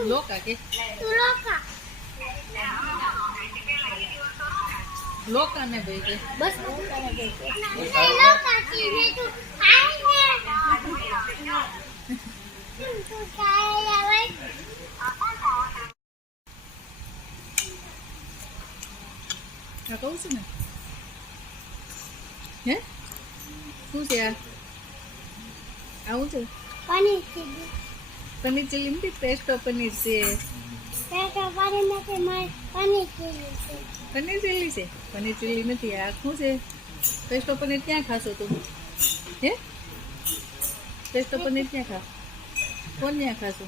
લોકા કે લોકા ને ભાઈ કે બસ કહું છું ને હે શું છે આવું છે પનીર ચીલી નથી પેસ્ટો પનીર છે પનીર ચીલી છે પનીર ચીલી નથી આ શું છે પેસ્ટો પનીર ક્યાં ખાશો તું હે પેસ્ટો પનીર ક્યાં ખા કોણ ક્યાં ખાશો